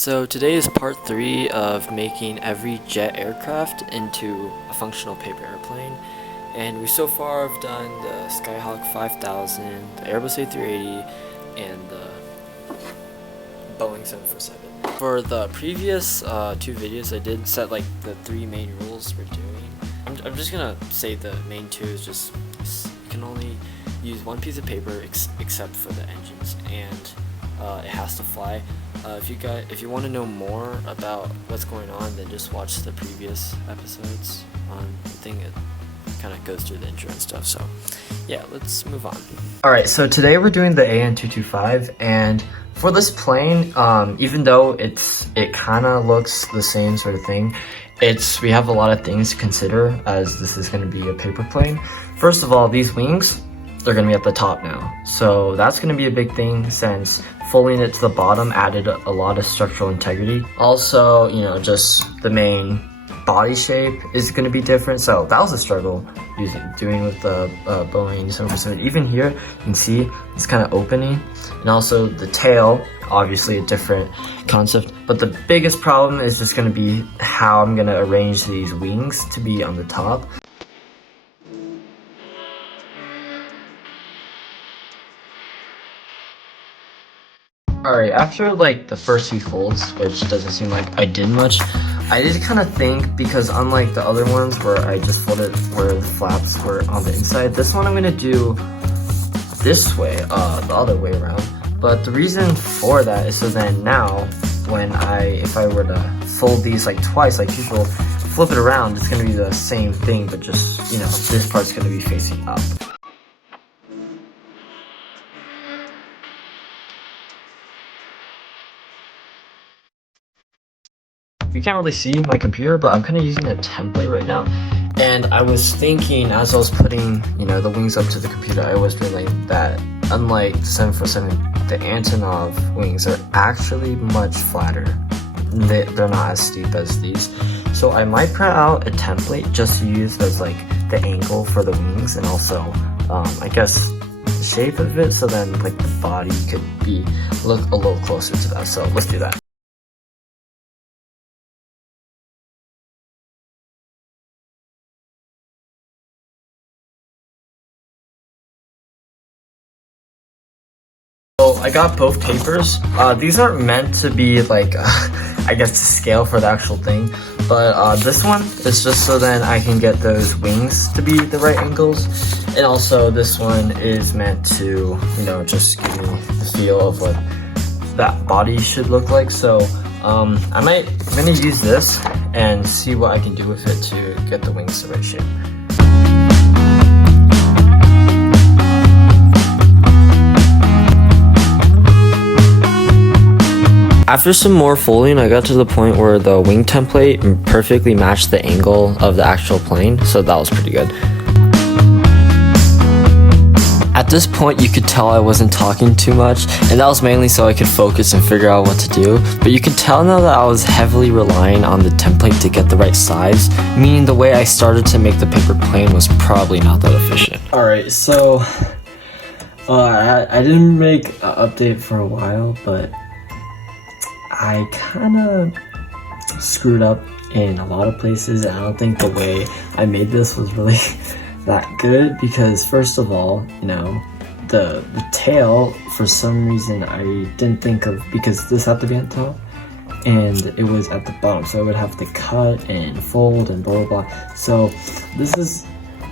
So today is part 3 of making every jet aircraft into a functional paper airplane. And we so far have done the Skyhawk 5000, the Airbus A380, and the Boeing 747. For the previous 2 videos I did set like the 3 main rules we're doing. I'm just gonna say the main 2 is just you can only use one piece of paper except for the engines, and it has to fly. If you want to know more about what's going on, then just watch the previous episodes. I think it kind of goes through the intro and stuff. So yeah, let's move on. All right, so today we're doing the AN-225, and for this plane, even though it kind of looks the same sort of thing, we have a lot of things to consider as this is going to be a paper plane. First of all, these wings, they're going to be at the top now. So that's going to be a big thing since folding it to the bottom added a lot of structural integrity. Also, just the main body shape is going to be different. So that was a struggle doing with the Boeing 747. Even here, you can see it's kind of opening. And also the tail, obviously a different concept. But the biggest problem is just going to be how I'm going to arrange these wings to be on the top. Alright, after like the first few folds, which doesn't seem like I did much, I did kind of think, because unlike the other ones where I just folded where the flaps were on the inside, this one I'm going to do this way, the other way around. But the reason for that is so then now, if I were to fold these like twice like usual, flip it around, it's going to be the same thing, but just, this part's going to be facing up. You can't really see my computer, but I'm kind of using a template right now. And I was thinking, as I was putting, the wings up to the computer, I was realizing that unlike the 747, the Antonov wings are actually much flatter. They're not as steep as these. So I might print out a template just to use as like the angle for the wings, and also, I guess, the shape of it, so then like the body could look a little closer to that. So let's do that. So I got both papers. These aren't meant to be like, I guess, to scale for the actual thing, but this one is just so then I can get those wings to be the right angles, and also this one is meant to, just give me the feel of what that body should look like. So I'm gonna use this and see what I can do with it to get the wings the right shape. After some more folding, I got to the point where the wing template perfectly matched the angle of the actual plane, so that was pretty good. At this point, you could tell I wasn't talking too much, and that was mainly so I could focus and figure out what to do. But you can tell now that I was heavily relying on the template to get the right size, meaning the way I started to make the paper plane was probably not that efficient. Alright, so I didn't make an update for a while, but I kind of screwed up in a lot of places, and I don't think the way I made this was really that good, because first of all, the tail, for some reason I didn't think of, because this had to be on top and it was at the bottom, so I would have to cut and fold and blah blah blah. So this is,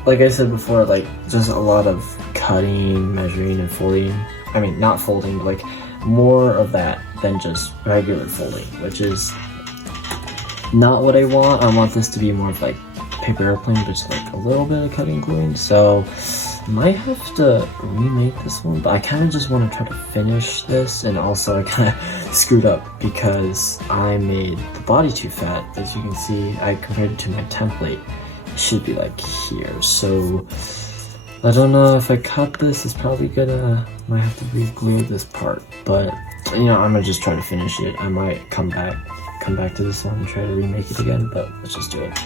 like I said before, like just a lot of cutting, measuring, and folding. I mean, not folding, but like more of that than just regular folding, which is not what I want. I want this to be more of like paper airplane, but just like a little bit of cutting, gluing. So might have to remake this one, but I kind of just want to try to finish this. And also I kind of screwed up because I made the body too fat. As you can see, I compared it to my template. It should be like here. So I don't know if I cut this, it's probably might have to re-glue this part, but I'm gonna just try to finish it. I might come back to this one and try to remake it again, but let's just do it.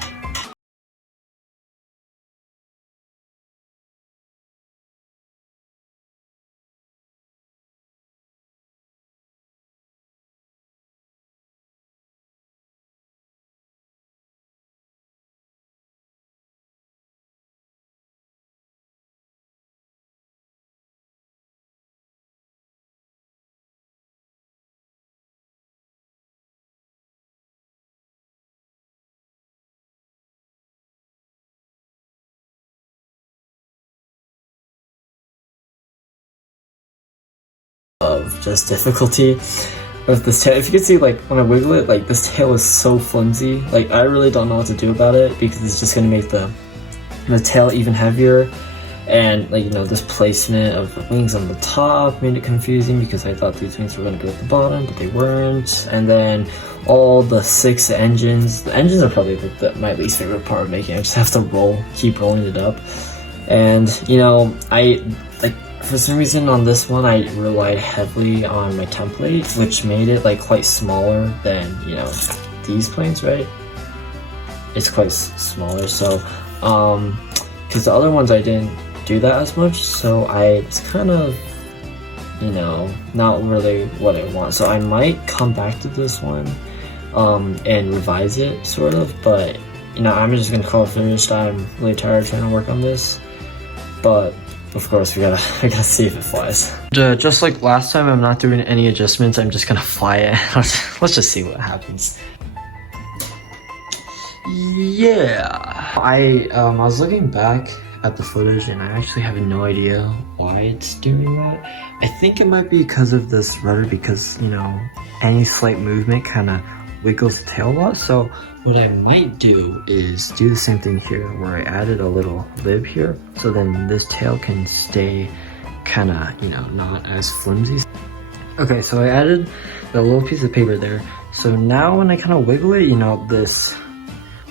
of just difficulty with this tail. If you can see, like, when I wiggle it, like, this tail is so flimsy. Like, I really don't know what to do about it because it's just gonna make the tail even heavier. And, like, you know, this placement of the wings on the top made it confusing because I thought these wings were gonna go at the bottom, but they weren't. And then all the 6 engines. The engines are probably my least favorite part of making it. I just have to keep rolling it up. And, you know, for some reason on this one, I relied heavily on my template, which made it like quite smaller than, you know, these planes, right? It's quite smaller, so, because the other ones I didn't do that as much, so it's kind of, you know, not really what I want. So I might come back to this one, and revise it, sort of, but, you know, I'm just gonna call it finished. I'm really tired trying to work on this, but of course, we gotta see if it flies. Just like last time, I'm not doing any adjustments. I'm just gonna fly it. Let's just see what happens. Yeah, I was looking back at the footage and I actually have no idea why it's doing that. I think it might be because of this rudder, because, you know, any slight movement kind of wiggles the tail a lot. So what I might do is do the same thing here where I added a little lip here, so then this tail can stay kind of, you know, not as flimsy. Okay, so I added the little piece of paper there. So now when I kind of wiggle it, you know, this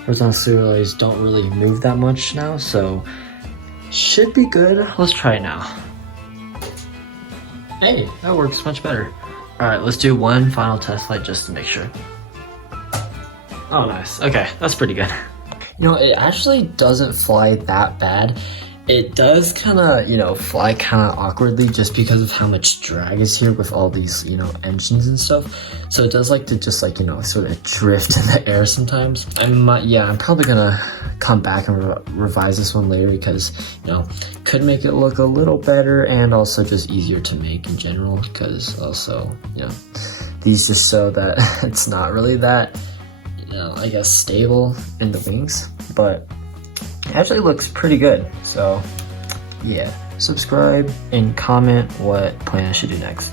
horizontal serialized don't really move that much now, so should be good. Let's try it now. Hey, that works much better. All right, let's do one final test flight just to make sure. Oh, nice. Okay, that's pretty good. You know, it actually doesn't fly that bad. It does kind of, you know, fly kind of awkwardly just because of how much drag is here with all these, you know, engines and stuff. So it does like to just, like, you know, sort of drift in the air sometimes. I'm probably gonna come back and revise this one later because, you know, could make it look a little better and also just easier to make in general, because also, you know, these just show that it's not really that, you know, I guess stable in the wings, but it actually looks pretty good. So yeah, subscribe and comment what plane I should do next.